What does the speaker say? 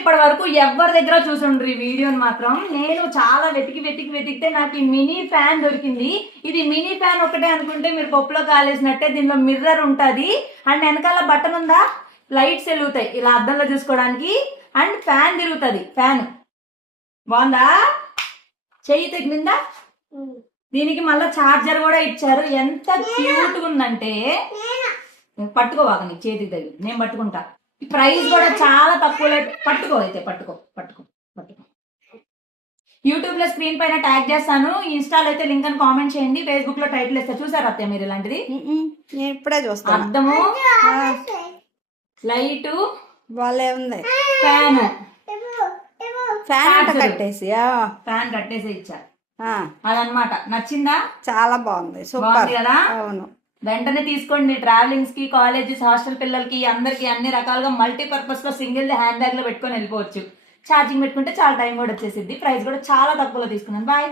ఇప్పటి వరకు ఎవరి దగ్గర చూసుండ్రు ఈ వీడియోని మాత్రం. నేను చాలా వెతికితే నాకు ఈ మినీ ఫ్యాన్ దొరికింది. ఇది మినీ ఫ్యాన్ ఒకటే అనుకుంటే మీరు పప్పులో కాలేసినట్టే. దీనిలో మిర్రర్ ఉంటుంది అండ్ వెనకాల బటన్ ఉందా, లైట్స్ వెలుగుతాయి ఇలా అద్దంలో చూసుకోవడానికి. అండ్ ఫ్యాన్ తిరుగుతుంది. ఫ్యాన్ బాగుందా, చెయ్యి తగ్గిందా. దీనికి మళ్ళీ చార్జర్ కూడా ఇచ్చారు. ఎంత క్యూట్ గా ఉందంటే పట్టుకోవాక నీకు చేతికి తగిలి, నేను పట్టుకుంటా. ప్రైస్ కూడా చాలా తక్కువ. పట్టుకో అయితే పట్టుకో. యూట్యూబ్ లో స్క్రీన్ పైన ట్యాగ్ చేస్తాను, ఇన్స్టాల్ అయితే లింక్ అని కామెంట్ చేయండి, ఫేస్బుక్ లో టైటిల్ ఇస్తా. చూసారు అత్తయ్య మీరు ఇలాంటిది? నేను ఇప్పుడే చూస్తాను. అద్దము, లైటు, వాళ్ళే ఉంది, ఫ్యాన్ కట్టేసి ఇచ్చారు. అదనమాట. నచ్చిందా? చాలా బాగుంది, సూపర్ కదా. అవును, వెంటనే తీసుకోండి. ట్రావెలింగ్స్ కి, కాలేజెస్, హాస్టల్ పిల్లలకి అందరికి అన్ని రకాలుగా మల్టీపర్పస్ లో సింగిల్ హ్యాండ్ బ్యాగ్ లో పెట్టుకొని వెళ్ళిపోవచ్చు. ఛార్జింగ్ పెట్టుకుంటే చాలా టైం కూడా వచ్చేసింది. ప్రైస్ కూడా చాలా తక్కువలో తీసుకున్నాను. బాయ్.